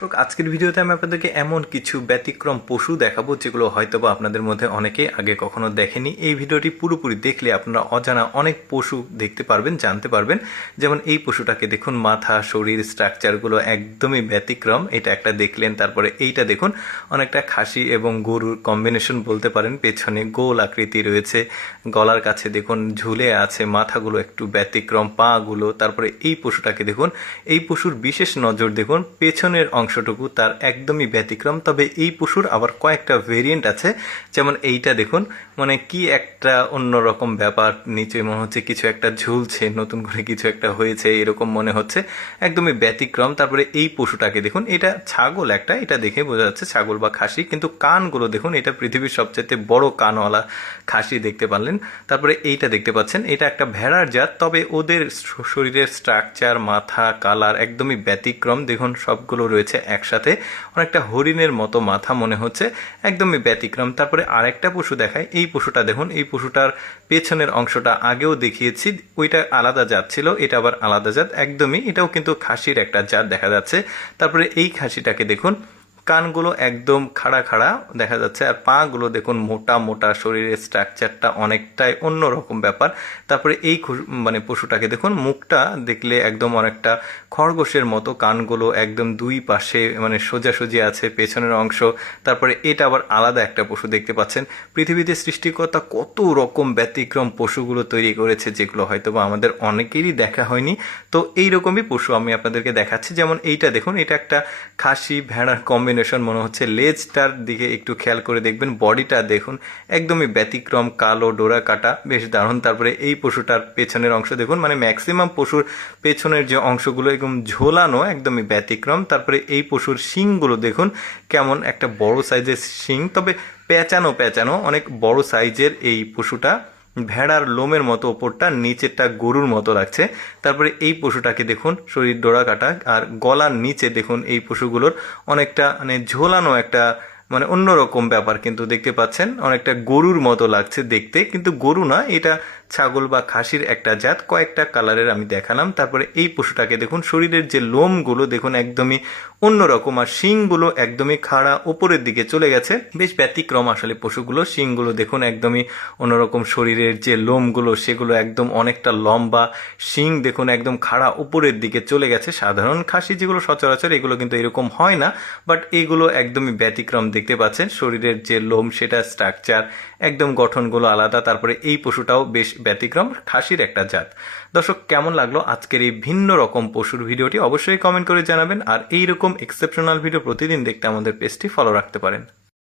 আজকের ভিডিওতে আমি আপনাদেরকে এমন কিছু ব্যতিক্রম পশু দেখাবো যেগুলো হয়তোবা আপনাদের মধ্যে অনেকেই আগে কখনো দেখেনি। এই ভিডিওটি পুরোপুরি দেখলে আপনারা অজানা অনেক পশু দেখতে পারবেন, জানতে পারবেন। যেমন এই পশুটাকে দেখুন, মাথা, শরীর, স্ট্রাকচারগুলো একদমই ব্যতিক্রম। এটা একটা দেখলেন। তারপরে এইটা দেখুন, অনেকটা খাসি এবং গরুর কম্বিনেশন বলতে পারেন। পেছনে গোল আকৃতি রয়েছে, গলার কাছে দেখুন ঝুলে আছে, মাথাগুলো একটু ব্যতিক্রম, পাগুলো। তারপরে এই পশুটাকে দেখুন, এই পশুর বিশেষ নজর দেখুন, পেছনের অংশটুকু তার একদমই ব্যতিক্রম। তবে এই পশুর আবার কয়েকটা ভেরিয়েন্ট আছে। যেমন এইটা দেখুন, মানে কি একটা অন্যরকম ব্যাপার, নিচে মনে হচ্ছে কিছু একটা ঝুলছে, নতুন করে কিছু একটা হয়েছে এরকম মনে হচ্ছে, একদমই ব্যতিক্রম। তারপরে এই পশুটাকে দেখুন, এটা ছাগল একটা, এটা দেখে বোঝা যাচ্ছে ছাগল বা খাসি, কিন্তু কানগুলো দেখুন, এটা পৃথিবীর সবচেয়ে বড় কানওয়ালা খাসি দেখতে পারলেন। তারপরে এইটা দেখতে পাচ্ছেন, এটা একটা ভেড়ার জাত, তবে ওদের শরীরের স্ট্রাকচার, মাথা, কালার একদমই ব্যতিক্রম। দেখুন সবগুলো রয়েছে একসাথে, অনেকটা হরিণের মতো মাথা মনে হচ্ছে, একদমই ব্যতিক্রম। তারপরে আরেকটা পশু দেখায়, এই পশুটা দেখুন, এই পশুটার পেছনের অংশটা আগেও দেখিয়েছি, ওইটা আলাদা জাত ছিল, এটা আবার আলাদা জাত একদমই, এটাও কিন্তু খাসির একটা জাত দেখা যাচ্ছে। তারপরে এই খাসিটাকে দেখুন, কানগুলো একদম খাড়া খাড়া দেখা যাচ্ছে, আর পাগুলো দেখুন মোটা মোটা, শরীরের স্ট্রাকচারটা অনেকটাই অন্যরকম ব্যাপার। তারপরে এই মানে পশুটাকে দেখুন, মুখটা দেখলে একদম অনেকটা খরগোশের মতো, কানগুলো একদম দুই পাশে মানে সোজাসুজি আছে, পেছনের অংশ। তারপরে এটা আবার আলাদা একটা পশু দেখতে পাচ্ছেন। পৃথিবীতে সৃষ্টিকর্তা কত রকম ব্যতিক্রম পশুগুলো তৈরি করেছে, যেগুলো হয়তো বা আমাদের অনেকেরই দেখা হয়নি। তো এইরকমই পশু আমি আপনাদেরকে দেখাচ্ছি। যেমন এইটা দেখুন, এটা একটা খাসি ভেড়ার কম্বিনেশন মনে হচ্ছে। লেজটার দিকে একটু খেয়াল করে দেখবেন, বডিটা দেখুন একদমই ব্যতিক্রম, কালো ডোরা কাটা, বেশ দারুণ। তারপরে এই পশুটার পেছনের অংশ দেখুন, মানে ম্যাক্সিমাম পশুর পেছনের যে অংশগুলো একদম ঝোলানো, একদমই ব্যতিক্রম। তারপরে এই পশুর শিংগুলো দেখুন, কেমন একটা বড় সাইজের শিং, তবে পেঁচানো পেঁচানো, অনেক বড় সাইজের এই পশুটা। ভেড়ার লোমের মতো ওপরটা, নিচেরটা গরুর মতো লাগছে। তারপরে এই পশুটাকে দেখুন, শরীর ডোরা কাটা, আর গলার নিচে দেখুন এই পশুগুলোর অনেকটা মানে ঝোলানো একটা মানে অন্যরকম ব্যাপার, কিন্তু দেখতে পাচ্ছেন অনেকটা গরুর মতো লাগছে দেখতে, কিন্তু গরু না, এটা ছাগল বা খাসির একটা জাত। কয়েকটা কালারের আমি দেখালাম। তারপরে এই পশুটাকে দেখুন, শরীরের যে লোমগুলো দেখুন একদমই অন্যরকম, আর শিংগুলো একদমই খাড়া উপরের দিকে চলে গেছে, বেশ ব্যতিক্রম আসলে পশুগুলো। শিংগুলো দেখুন একদমই অন্যরকম, শরীরের যে লোমগুলো সেগুলো একদম অনেকটা লম্বা, শিং দেখুন একদম খাড়া উপরের দিকে চলে গেছে। সাধারণ খাসি যেগুলো সচরাচর, এগুলো কিন্তু এরকম হয় না, বাট এইগুলো একদমই ব্যতিক্রম দেখতে পাচ্ছেন। শরীরের যে লোম, সেটা স্ট্রাকচার একদম, গঠনগুলো আলাদা। তারপরে এই পশুটাও বেশ ব্যতিক্রম, খাসির একটা জাত। দর্শক, কেমন লাগলো আজকের এই ভিন্ন রকম পশুর ভিডিওটি অবশ্যই কমেন্ট করে জানাবেন। আর এইরকম এক্সেপশনাল ভিডিও প্রতিদিন দেখতে আমাদের পেজটি ফলো রাখতে পারেন।